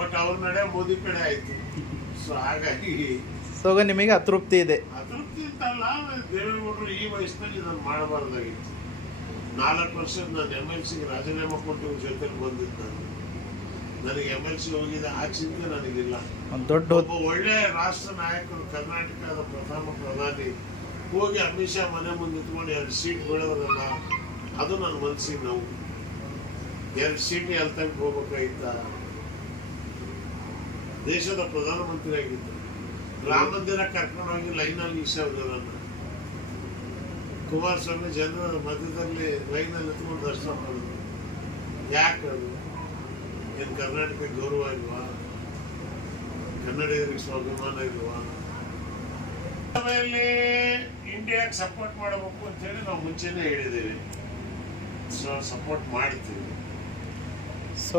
But ಅವ್ರ ನಡೆ ಮೋದಿ ಕಡೆ ಆಯ್ತು. ಸೊ ಹಾಗಾಗಿ ನಿಮಗೆ ಅತೃಪ್ತಿ ಇದೆ. ಅತೃಪ್ತಿ ಅಂತಲ್ಲ, ದೇವೇಗೌಡರು ಈ ವಯಸ್ಸಿನಲ್ಲಿ ಇದನ್ನು ಮಾಡಬಾರ್ದಾಗಿತ್ತು. 4 ವರ್ಷ ನಾನು MLC ರಾಜೀನಾಮೆ ಕೊಟ್ಟು ಜೊತೆಲಿ ಬಂದಿದ್ದು. ನನಗೆ MLC ಹೋಗಿದ್ದ ಆ ಚಿಂತೆ ನನಗಿಲ್ಲ. ಒಬ್ಬ ಒಳ್ಳೆ ರಾಷ್ಟ್ರ ನಾಯಕರು, ಕರ್ನಾಟಕದ ಪ್ರಥಮ ಪ್ರಧಾನಿ ಹೋಗಿ ಅಮಿತ್ ಶಾ ಮನೆ ಮುಂದೆ ನಿಂತ್ಕೊಂಡು 2 ಸೀಟ್ ಬೀಳೋದಲ್ಲ, ಅದು ನನ್ನ ಮನಸ್ಸಿಗೆ ನೋವು. 2 ಸೀಟ್ ಎಲ್ಲಿ ತನಕ ಹೋಗ್ಬೇಕಾಗಿತ್ತ? ದೇಶದ ಪ್ರಧಾನಮಂತ್ರಿ ಆಗಿದ್ದರು. ರಾಮ ಮಂದಿರ ಕರ್ಕೊಂಡು ಹೋಗಿ ಲೈನಲ್ಲಿ ಇಳಿಸೋದನ್ನ ಕುಮಾರಸ್ವಾಮಿ ಜನರ ಮಧ್ಯದಲ್ಲಿ ಲೈನಲ್ಲಿ ನಿಂತ್ಕೊಂಡು ದರ್ಶನ ಮಾಡಿದ್ರು. ಯಾಕೆ ಅದು? ಏನು ಕರ್ನಾಟಕ ಗೌರವ ಇಲ್ವಾ? ಕನ್ನಡಿಗರಿಗೆ ಸ್ವಾಭಿಮಾನ ಇಲ್ವಾ? ಆಮೇಲೆ ಇಂಡಿಯಾಗೆ ಸಪೋರ್ಟ್ ಮಾಡಬೇಕು ಅಂತೇಳಿ ನಾವು ಮುಂಚೆನೇ ಹೇಳಿದ್ದೀವಿ. ಸೊ ಸಪೋರ್ಟ್ ಮಾಡ್ತೀವಿ. ಸೊ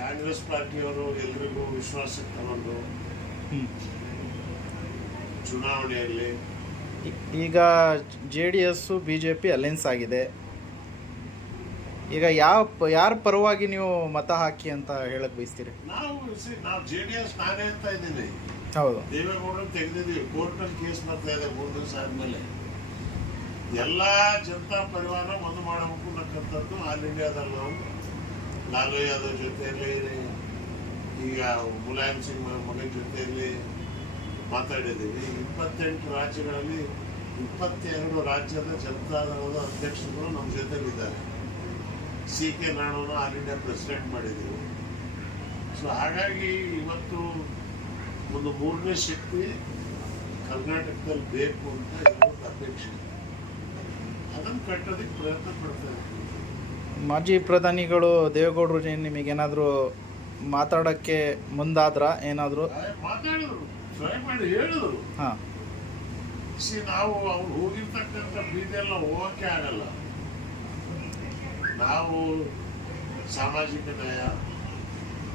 ಕಾಂಗ್ರೆಸ್ ಪಾರ್ಟಿಯವರು ಎಲ್ರಿಗೂ ವಿಶ್ವಾಸಕ್ಕೆ ತಗೊಂಡು ಚುನಾವಣೆಯಲ್ಲಿ ಈಗ JDS BJP ಅಲೈನ್ಸ್ ಆಗಿದೆ. ಈಗ ಯಾರ ಪರವಾಗಿ ನೀವು ಮತ ಹಾಕಿ ಅಂತ ಹೇಳಕ್ ಬಯಸ್ತೀರಿ? ನಾವು JDS ನಾನೇ ಅಂತ ಇದ್ದೀನಿ. ಹೌದು, ದೇವೇಗೌಡರು ತೆಗೆದಿದ್ದೀವಿ. ಕೋರ್ಟ್ನಲ್ಲಿ ಕೇಸ್ ಬರ್ತಾ ಇದೆ 3 ದಿವಸ ಆದ್ಮೇಲೆ. ಎಲ್ಲಾ ಜನತಾ ಪರಿವಾರ ಒಂದು ಮಾಡಬೇಕು ಅನ್ನಕ್ಕಂಥದ್ದು ಆಲ್ ಇಂಡಿಯಾದಲ್ಲಿ ನಾವು ಲಾಲು ಯಾದವ್ ಜೊತೆಯಲ್ಲಿ, ಈಗ ಮುಲಾಯಂ ಸಿಂಗ್ ಮಗನ ಜೊತೆಯಲ್ಲಿ ಮಾತಾಡಿದ್ದೀವಿ. 28 ರಾಜ್ಯಗಳಲ್ಲಿ 22 ರಾಜ್ಯದ ಜನತಾದಳದ ಅಧ್ಯಕ್ಷರು ನಮ್ಮ ಜೊತೆಲಿದ್ದಾರೆ. CK ನಾಣನ ಆಲ್ ಇಂಡಿಯಾ ಪ್ರೆಸಿಡೆಂಟ್ ಮಾಡಿದ್ದೀವಿ. ಸೊ ಹಾಗಾಗಿ ಇವತ್ತು ಒಂದು 3ನೇ ಶಕ್ತಿ ಕರ್ನಾಟಕದಲ್ಲಿ ಬೇಕು ಅಂತ ಇವತ್ತು ಅಪೇಕ್ಷೆ. ಅದನ್ನು ಕಟ್ಟೋದಕ್ಕೆ ಪ್ರಯತ್ನ ಪಡ್ತಾ ಇದ್ದೀವಿ. ಮಾಜಿ ಪ್ರಧಾನಿಗಳು ದೇವೇಗೌಡರು ನಿಮಗೇನಾದರೂ ಮಾತಾಡೋಕ್ಕೆ ಮುಂದಾದ್ರ? ಏನಾದರೂ ಮಾತಾಡಿದ್ರು, ಟ್ರೈ ಮಾಡಿ ಹೇಳಿದ್ರು. ಹಾಂ, ನಾವು ಅವ್ರು ಹೋಗಿರ್ತಕ್ಕಂಥ ಬೀದಿಯೆಲ್ಲ ಹೋಗೋಕ್ಕೆ ಆಗಲ್ಲ. ನಾವು ಸಾಮಾಜಿಕ ನ್ಯಾಯ,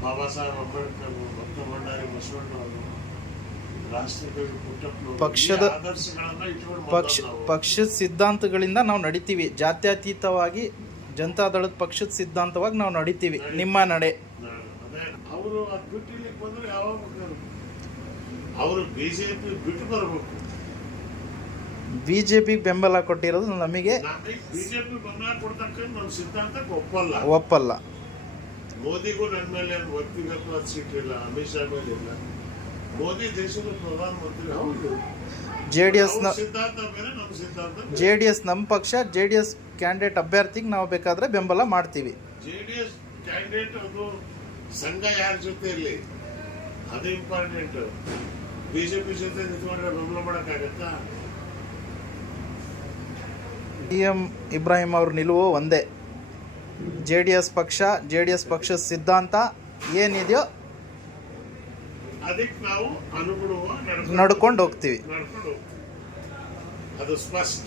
ಬಾಬಾ ಸಾಹೇಬ್ ಅಂಬೇಡ್ಕರ್, ಡಾಕ್ಟರ್ ಭಂಡಾರಿ ಬಸವಣ್ಣವರು, ರಾಷ್ಟ್ರಕವಿ ಪುಟ್ಟಪ್ಪನವರು ಆದರ್ಶಗಳನ್ನ ಇಟ್ಕೊಂಡು ಪಕ್ಷದ ಸಿದ್ಧಾಂತಗಳಿಂದ ನಾವು ನಡಿತೀವಿ. ಜಾತ್ಯತೀತವಾಗಿ ಜನತಾದಳದ ಪಕ್ಷದ ಸಿದ್ಧಾಂತವಾಗಿ ನಾವು ನಡಿತೀವಿ. ನಿಮ್ಮ ನಡೆ ಅವರು ಅದು ಬಿಟ್ಟು ಇಲ್ಲಿಗೆ ಬಂದ್ರೆ ಯಾವಾಗ ಅವರು BJP ಬಿಟ್ಟು ಬರಬೇಕು. BJPಗೆ ಬೆಂಬಲ ಕೊಟ್ಟಿರೋದು ನಮಗೆ. BJP ಬೆಂಬಲ ಕೊಡ್ತಕ್ಕಂಥ ನನ್ನ ಸಿದ್ಧಾಂತಕ್ಕೆ ಒಪ್ಪಲ್ಲ. ಮೋದಿಗೂ ನನ್ನ ಮೇಲೆ ವ್ಯಕ್ತಿಗತವಾದ ಸೀಟ್ ಇಲ್ಲ, ಅಮಿತ್ ಶಾ ಮೇಲೆ ಇಲ್ಲ. ಮೋದಿ ದೇಶದ ಪ್ರಧಾನಮಂತ್ರಿ. ಹೌದು, JDS ಸಿದ್ಧಾಂತ ಬೇರೆ, ನಮ್ಮ ಸಿದ್ಧಾಂತ. JDS ನಮ್ಮ ಪಕ್ಷ. JDS ಕ್ಯಾಂಡಿಡೇಟ್ ಅಭ್ಯರ್ಥಿಗೆ ನಾವು ಬೇಕಾದ್ರೆ ಬೆಂಬಲ ಮಾಡ್ತೀವಿ. JDS ಕ್ಯಾಂಡಿಡೇಟ್ ಅದು ಸಂಘ ಯಾರ ಜೊತೆ ಇರಲಿ, ಅದು ಇಂಪಾರ್ಟೆಂಟ್. BJP ಜೊತೆ ನಿಂತ್ಕೊಂಡ್ರೆ ಬೆಂಬಲ ಮಾಡೋಕ್ಕಾಗತ್ತಾ? PM ಇಬ್ರಾಹಿಂ ಅವ್ರ ನಿಲುವು ಒಂದೇ. JDS ಪಕ್ಷದ ಸಿದ್ಧಾಂತ ಏನಿದೆಯೋ ಅದಕ್ಕೆ ನಾವು ಅನುಗುಣವಾಗಿ ನಡ್ಕೊಂಡು ಹೋಗ್ತೀವಿ. ಅದು ಸ್ಪಷ್ಟ.